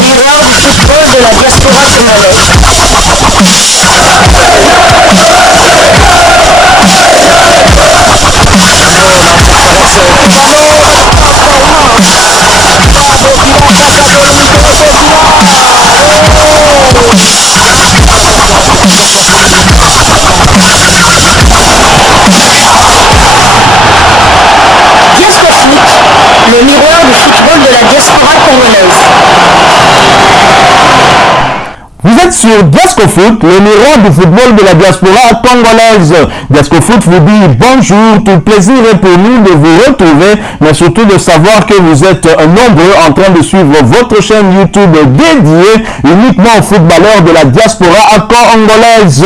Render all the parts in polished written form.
l'erreur du football de la diaspora congolaise. Le miroir du football de la diaspora congolaise. Vous êtes sur Diascofoot, le miroir du football de la diaspora congolaise. Diascofoot vous dit bonjour, tout plaisir est pour nous de vous retrouver, mais surtout de savoir que vous êtes nombreux en train de suivre votre chaîne YouTube dédiée uniquement aux footballeurs de la diaspora congolaise.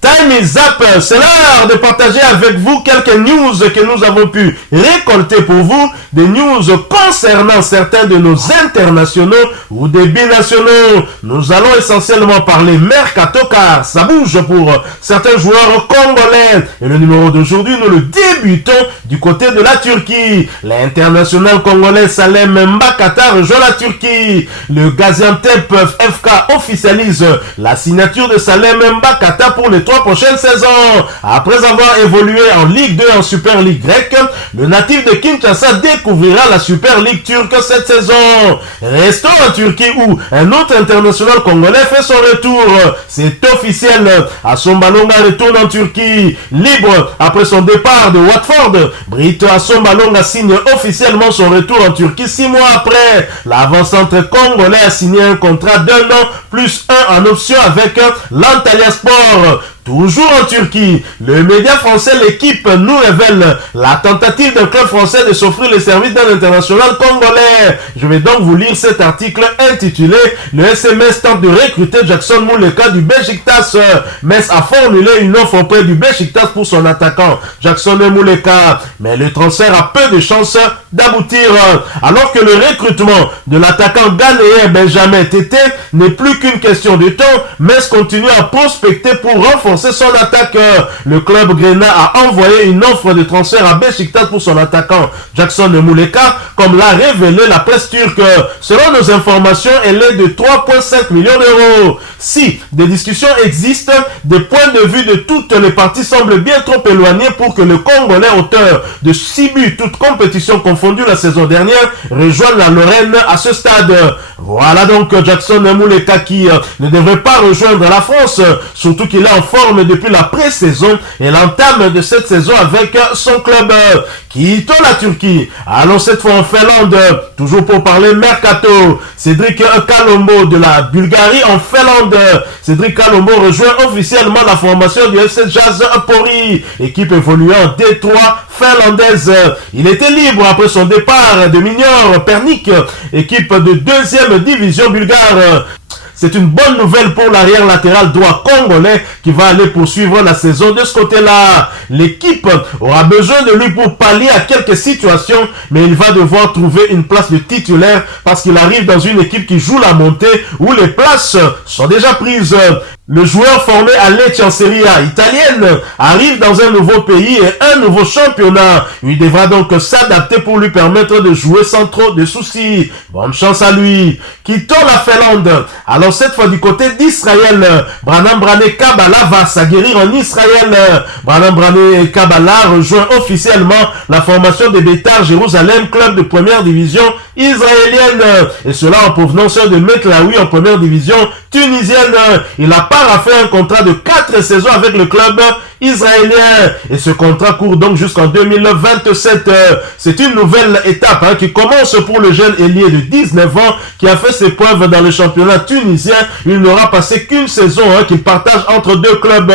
Time is up, c'est l'heure de partager avec vous quelques news que nous avons pu récolter pour vous, des news concernant certains de nos internationaux ou des binationaux. Nous allons essentiellement parler mercato car ça bouge pour certains joueurs congolais. Et le numéro d'aujourd'hui, nous le débutons du côté de la Turquie. L'international congolais Salem Mbakata rejoint la Turquie. Le Gaziantep FK officialise la signature de Salem Mbakata pour les 3 prochaines saisons. Après avoir évolué en Ligue 2 et en Super League grecque, le natif de Kinshasa découvrira la Super League turque cette saison. Restons en Turquie où un autre international congolais fait son retour. C'est officiel. Assombalonga retourne en Turquie. Libre après son départ de Watford, Brito Assombalonga signe officiellement son retour en Turquie 6 mois après. L'avant-centre congolais a signé un contrat d'1 an plus 1 en option avec l'Antalya Sport. Toujours en Turquie, le média français L'équipe nous révèle la tentative d'un club français de s'offrir les services d'un international congolais. Je vais donc vous lire cet article intitulé « Le SMS tente de recruter Jackson Muleka du Beşiktaş. Metz a formulé une offre auprès du Beşiktaş pour son attaquant Jackson Muleka, mais le transfert a peu de chances d'aboutir. Alors que le recrutement de l'attaquant ghanéen Benjamin Tété n'est plus qu'une question de temps, Metz continue à prospecter pour renforcer son attaque. Le club grénat a envoyé une offre de transfert à Beşiktaş pour son attaquant Jackson Muleka, comme l'a révélé la presse turque. Selon nos informations, elle est de 3,5 millions d'euros. Si des discussions existent, des points de vue de toutes les parties semblent bien trop éloignés pour que le Congolais, auteur de 6 buts toutes compétitions confondues la saison dernière, rejoigne la Lorraine à ce stade. Voilà donc Jackson Muleka qui ne devrait pas rejoindre la France, surtout qu'il est en forme depuis la pré-saison et l'entame de cette saison avec son club. Quittons la Turquie, allons cette fois en Finlande, toujours pour parler mercato. Cédric Kalombo de la Bulgarie en Finlande. Cédric Kalombo rejoint officiellement la formation du FC Jazz Pori, équipe évoluant en D3 finlandaise. Il était libre après son départ de Minor Pernik, équipe de 2e division bulgare. C'est une bonne nouvelle pour l'arrière latéral droit congolais qui va aller poursuivre la saison de ce côté-là. L'équipe aura besoin de lui pour pallier à quelques situations, mais il va devoir trouver une place de titulaire parce qu'il arrive dans une équipe qui joue la montée où les places sont déjà prises. Le joueur formé à Lecce en Serie A italienne arrive dans un nouveau pays et un nouveau championnat. Il devra donc s'adapter pour lui permettre de jouer sans trop de soucis. Bonne chance à lui. Quittons la Finlande. Alors cette fois du côté d'Israël, Branham Brane Kabbalah va s'aguerrir en Israël. Branham Brane Kabbalah rejoint officiellement la formation des Beitar Jérusalem, club de première division israélienne. Et cela en provenance de Metlaoui en première division tunisienne. Il a paraphé un contrat de 4 saisons avec le club israélien. Et ce contrat court donc jusqu'en 2027. C'est une nouvelle étape qui commence pour le jeune ailier de 19 ans qui a fait ses preuves dans le championnat tunisien. Il n'aura passé qu'une saison qu'il partage entre 2 clubs.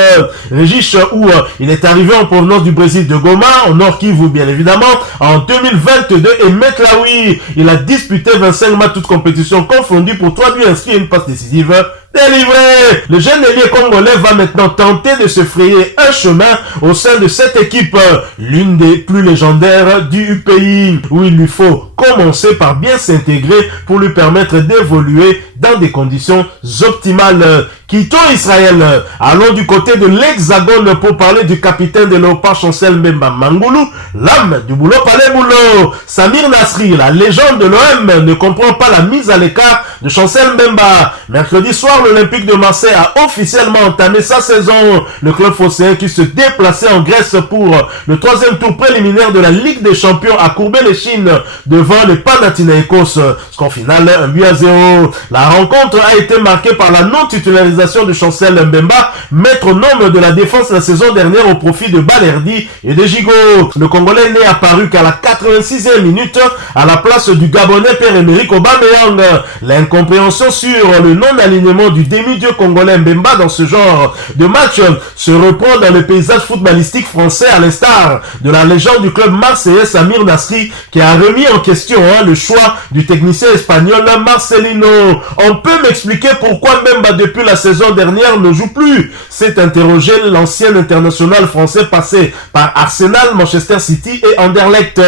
Régis où il est arrivé en provenance du Brésil de Goma, au Nord Kivu bien évidemment, en 2022 et Metlaoui. Il a disputé 25 matchs toutes compétitions confondues pour 3 buts inscrits et une passe décisive délivré. Le jeune ailier congolais va maintenant tenter de se frayer un chemin au sein de cette équipe, l'une des plus légendaires du pays, où il lui faut commencer par bien s'intégrer pour lui permettre d'évoluer dans des conditions optimales. Quittons Israël, allons du côté de l'Hexagone pour parler du capitaine de Léopard Chancel Mbemba Mangoulou, l'âme du boulot palais boulot. Samir Nasri, la légende de l'OM, ne comprend pas la mise à l'écart de Chancel Mbemba. Mercredi soir, l'Olympique de Marseille a officiellement entamé sa saison. Le club phocéen qui se déplaçait en Grèce pour le troisième tour préliminaire de la Ligue des Champions a courbé les chines devant les Panathinaikos. Score final 1-0. La rencontre a été marquée par la non-titularisation de Chancel Mbemba, maître homme de la défense la saison dernière au profit de Balerdi et de Gigot. Le Congolais n'est apparu qu'à la 86e minute à la place du Gabonais Pierre-Emerick Aubameyang. L'incompréhension sur le non-alignement du demi-dieu congolais Mbemba dans ce genre de match se reprend dans le paysage footballistique français à l'instar de la légende du club marseillais Samir Nasri qui a remis en question le choix du technicien espagnol Marcelino. On peut m'expliquer pourquoi Mbemba depuis la saison dernière ne joue plus? S'est interrogé l'ancien international français passé par Arsenal, Manchester City et Anderlecht.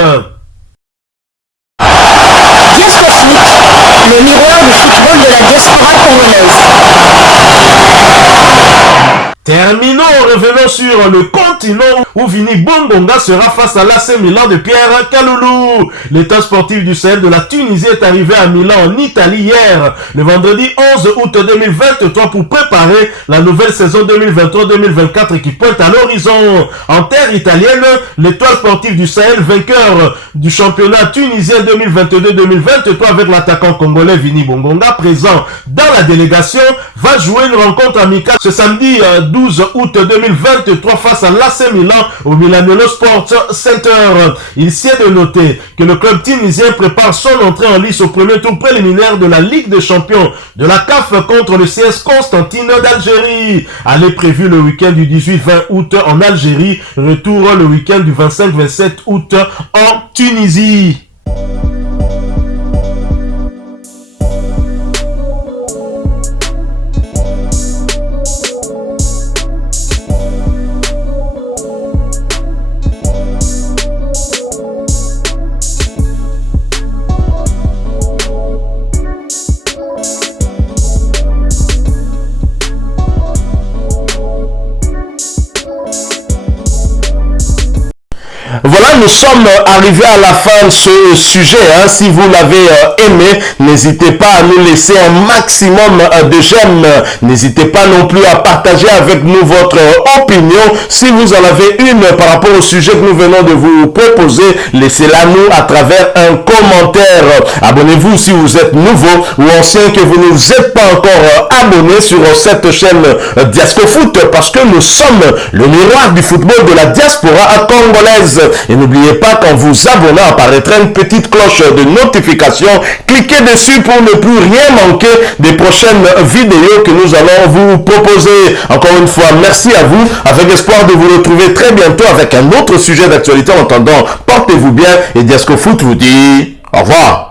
Diasco Foot, le miroir du football de la diaspora congolaise. Terminons, revenons sur le continent où Vini Bongonga sera face à l'AC Milan de Pierre Kaloulou. L'état sportif du Sahel de la Tunisie est arrivé à Milan en Italie hier, le vendredi 11 août 2023 pour préparer la nouvelle saison 2023-2024 qui pointe à l'horizon. En terre italienne, l'étoile sportive du Sahel, vainqueur du championnat tunisien 2022-2023 avec l'attaquant congolais Vini Bongonga présent dans la délégation, va jouer une rencontre amicale ce samedi 12 août 2023 face à l'AC Milan au Milanello Sports Center. Il s'y est de noter que le club tunisien prépare son entrée en lice au premier tour préliminaire de la Ligue des Champions de la CAF contre le CS Constantine d'Algérie. Aller prévu le week-end du 18-20 août en Algérie, retour le week-end du 25-27 août en Tunisie. Voilà, nous sommes arrivés à la fin de ce sujet. Si vous l'avez aimé, n'hésitez pas à nous laisser un maximum de j'aime. N'hésitez pas non plus à partager avec nous votre opinion. Si vous en avez une par rapport au sujet que nous venons de vous proposer, laissez-la nous à travers un commentaire. Abonnez-vous si vous êtes nouveau ou ancien que vous ne vous êtes pas encore abonné sur cette chaîne Diasco Foot parce que nous sommes le miroir du football de la diaspora congolaise. Et n'oubliez pas qu'en vous abonnant apparaîtra une petite cloche de notification. Cliquez dessus pour ne plus rien manquer des prochaines vidéos que nous allons vous proposer. Encore une fois, merci à vous, avec espoir de vous retrouver très bientôt avec un autre sujet d'actualité. En attendant, portez-vous bien et Diasco Foot vous dit au revoir.